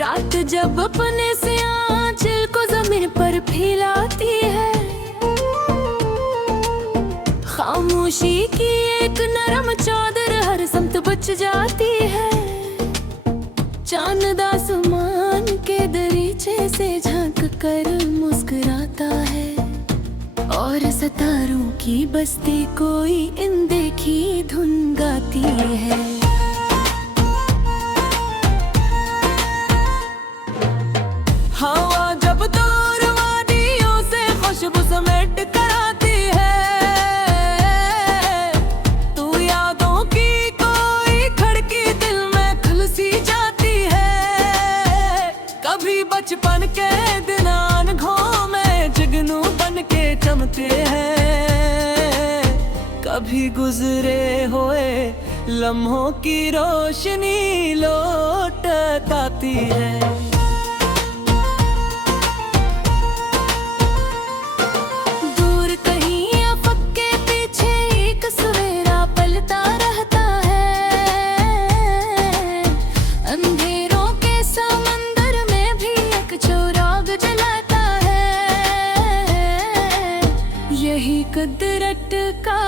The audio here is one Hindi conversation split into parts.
रात जब अपने से आंचल को जमीन पर फैलाती है, खामोशी की एक नरम चादर हर समत बच जाती है। चांद आसमान के दरीचे से झांक कर मुस्कुराता है, और सितारों की बस्ती कोई अनदेखी धुन गाती है। हवा जब दूर वादियों से खुशबू समेट कर आती है, तू यादों की कोई खिड़की दिल में खुल सी जाती है। कभी बचपन के दिन आँखों में जुगनू बन के चमकते हैं, कभी गुजरे हुए लम्हों की रोशनी लौट आती है। कुदरत का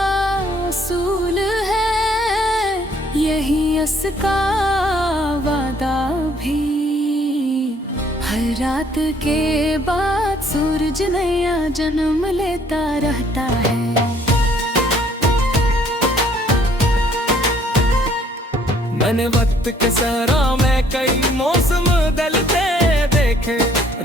असूल है, यही उसका वादा भी। हर रात के बाद सूरज नया जन्म लेता रहता है। मैंने वक्त के सहरा में कई मौसम बदलते देखे,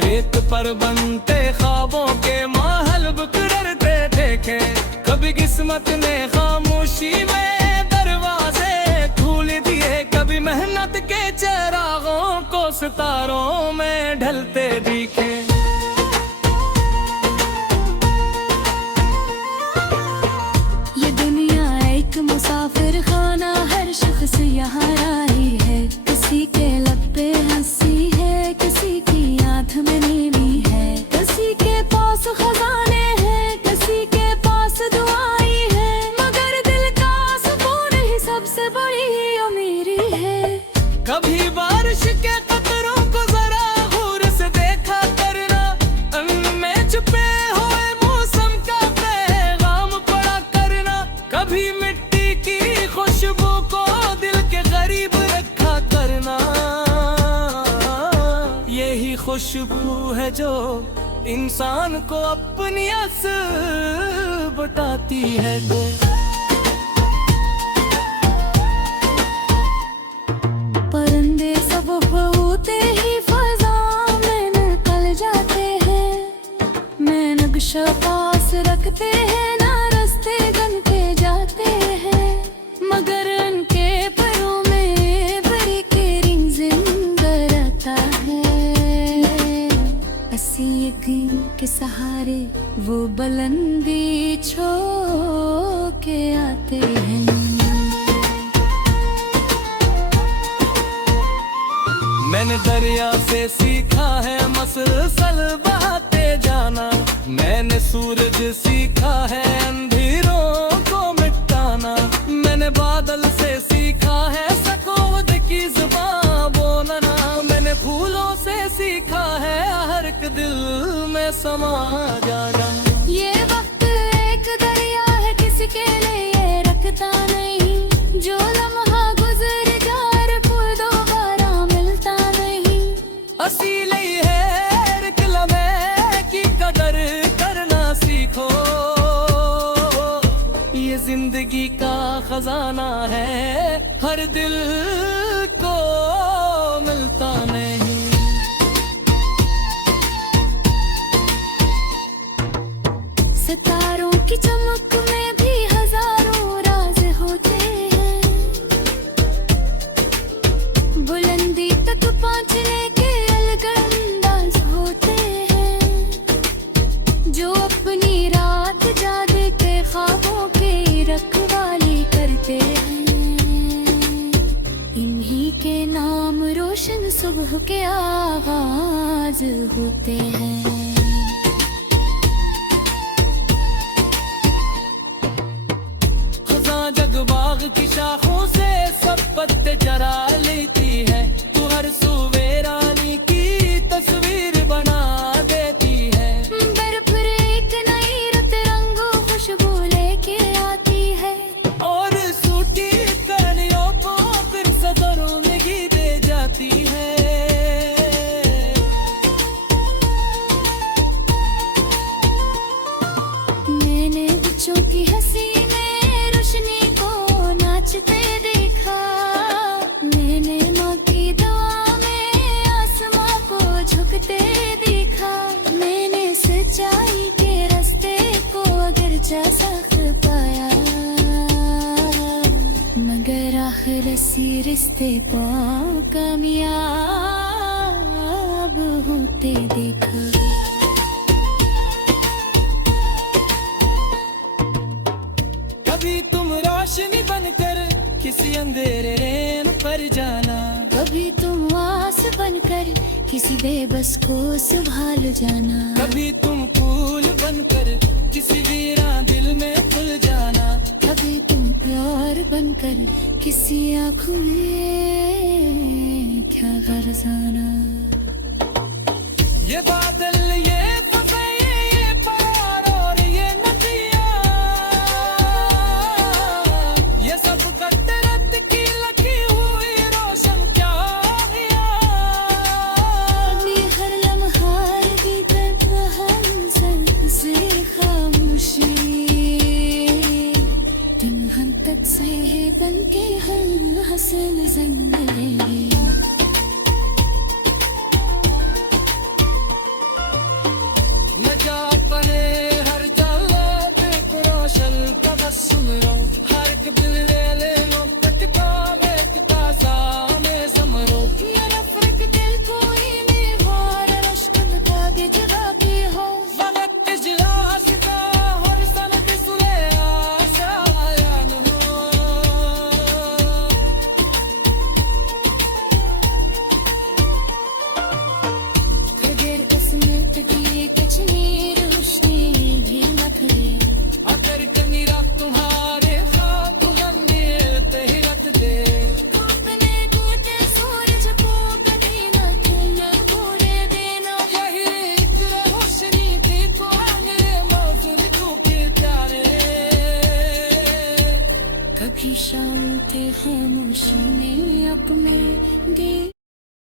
रेत पर बनते ख्वाबों के महल बिखरते देखे। कभी किस्मत ने खामोशी में दरवाजे खोल दिए, कभी मेहनत के चिरागों को सितारों में ढलते दिखे। ये दुनिया एक मुसाफिर खाना, हर शख्स यहाँ आई है। किसी के लब पे हंसी है, किसी की आँख में नीली है, किसी के पास खजाने हैं, किसी के पास दुआएं हैं। मगर दिल का सुकून ही सबसे बड़ी अमीरी है। कभी बारिश के कतरों को जरा गौर से देखा करना, उनमें छुपे हुए मौसम का पैगाम पढ़ा करना। कभी मिट्टी की खुशबू को दिल के करीब रखा करना, यही खुशबू है जो इंसान को अपनी असल बताती है। परिंदे सब होते ही फजा में निकल जाते हैं, मैं नक्शा पास रखते हैं ना रास्ते गन के जाते हैं। मगर उनके परों में बड़ी केरिंग जिंदा रहता है। ऐसी यकीन के सहारे वो बुलंदी छो के आते हैं। मैंने दरिया से सीखा है मसलसल बहाते जाना, मैंने सूरज सीखा है अंधेरों को मिटाना। मैंने बादल से सीखा है सकूत की जुबान बोलना, मैंने फूलों से सीखा है हर एक दिल में समा जाना। ये वक्त एक दरिया है, किसी के लिए रखता नहीं, जो लम्हा गुजर जाए फिर दोबारा मिलता नहीं। असीले है एक लम्हे की कदर करना सीखो, ये जिंदगी का खजाना है, हर दिल को मिलता नहीं। सितारों की चमक में भी हजारों राज होते हैं, बुलंदी तक पहुंचने के अलग अंदाज होते हैं। जो अपनी रात जागे के ख्वाबों की रखवाली करते हैं, इन्हीं के नाम रोशन सुबह के आगाज होते हैं। जगबाग की शाखों से सब पत्ते चरा लेती है, तू हर सुवेरानी जाती है। मैंने बच्चों की हंसी में रोशनी को नाचते देखा, मैंने माँ की दुआ में आसमां को झुकते देखा, मैंने सच्चाई के रास्ते को अगर सख्त पाया, मगर आखिर इसी रिश्ते पर कामयाब होते देखा। कभी तुम रोशनी बनकर किसी अंधेरे रेन पर जाना, कभी तुम आस बनकर किसी बेबस को संभाल जाना, कभी तुम फूल बनकर किसी वीरान दिल में खुल जाना, कभी तुम प्यार बनकर किसी आँखों में क्या गरजाना। ये बादल ये फसे ये पहाड़ और ये नदियाँ, ये सब कदरत की लगी हुई रोशन क्या हर लम्हा की करता हम से खामोशी, दिन हम तक सहे बन के हम हसन जंगले। न जा पड़े हर जगह देख रोशन का बस सुन लो, हर एक दिल ले लो तक पावे ताजा में समरो। मेरा फर्क दिल कोई नहीं वार रश्क तागे जगह पे हो, वक्त इजलास का हर सन बिसरे आशायान हो। अगर असमत की कश्मीर हुस्नी भी नखरे, अगर कनी रात तुम्हारे ख्वाब गंदे ही रख दे, अपने टूटे सूरज को कभी न तुम भूले देना। यही इत्र रोशनी थी तो मेरे मौजूद तू के प्यारे। कभी शाम थे खामोशी में अपने दे